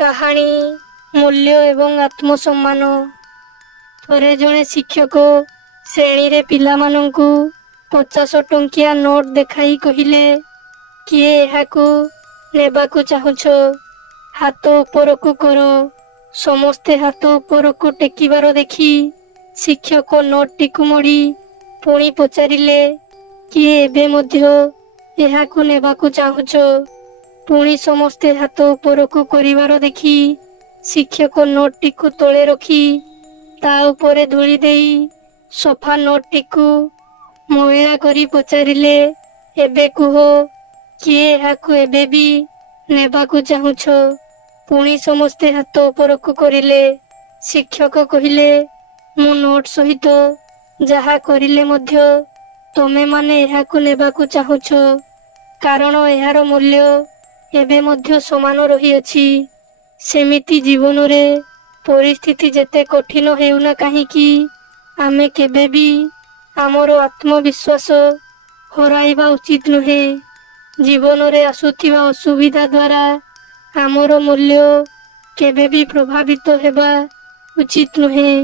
କାହାଣୀ ମୂଲ୍ୟ ଏବଂ ଆତ୍ମସମ୍ମାନ। ଥରେ ଜଣେ ଶିକ୍ଷକ ଶ୍ରେଣୀରେ ପିଲାମାନଙ୍କୁ 50 ଟଙ୍କିଆ ନୋଟ୍ ଦେଖାଇ କହିଲେ, କିଏ ଏହାକୁ ନେବାକୁ ଚାହୁଁଛ? ହାତ ଉପରକୁ କର। ସମସ୍ତେ ହାତ ଉପରକୁ ଟେକିବାର ଦେଖି ଶିକ୍ଷକ ନୋଟ୍ଟିକୁ ମୋଡ଼ି ପୁଣି ପଚାରିଲେ, କିଏ ଏବେ ମଧ୍ୟ ଏହାକୁ ନେବାକୁ ଚାହୁଁଛ? ପୁଣି ସମସ୍ତେ ହାତ ଉପରକୁ କରିବାର ଦେଖି ଶିକ୍ଷକ ନୋଟ୍ଟିକୁ ତଳେ ରଖି ତା ଉପରେ ଧୂଳି ଦେଇ ସଫା ନୋଟ୍ଟିକୁ ମଇଳା କରି ପଚାରିଲେ, ଏବେ କୁହ, କିଏ ଏହାକୁ ଏବେ ବି ନେବାକୁ ଚାହୁଁଛ? ପୁଣି ସମସ୍ତେ ହାତ ଉପରକୁ କରିଲେ। ଶିକ୍ଷକ କହିଲେ, ମୁଁ ନୋଟ୍ ସହିତ ଯାହା କରିଲେ ମଧ୍ୟ ତମେମାନେ ଏହାକୁ ନେବାକୁ ଚାହୁଁଛ, କାରଣ ଏହାର ମୂଲ୍ୟ ଏବେ ମଧ୍ୟ ସମାନ ରହିଅଛି। ସେମିତି ଜୀବନରେ ପରିସ୍ଥିତି ଯେତେ କଠିନ ହେଉନା କାହିଁକି, ଆମେ କେବେ ବି ଆମର ଆତ୍ମବିଶ୍ୱାସ ହରାଇବା ଉଚିତ ନୁହେଁ। ଜୀବନରେ ଆସୁଥିବା ଅସୁବିଧା ଦ୍ୱାରା ଆମର ମୂଲ୍ୟ କେବେ ବି ପ୍ରଭାବିତ ହେବା ଉଚିତ ନୁହେଁ।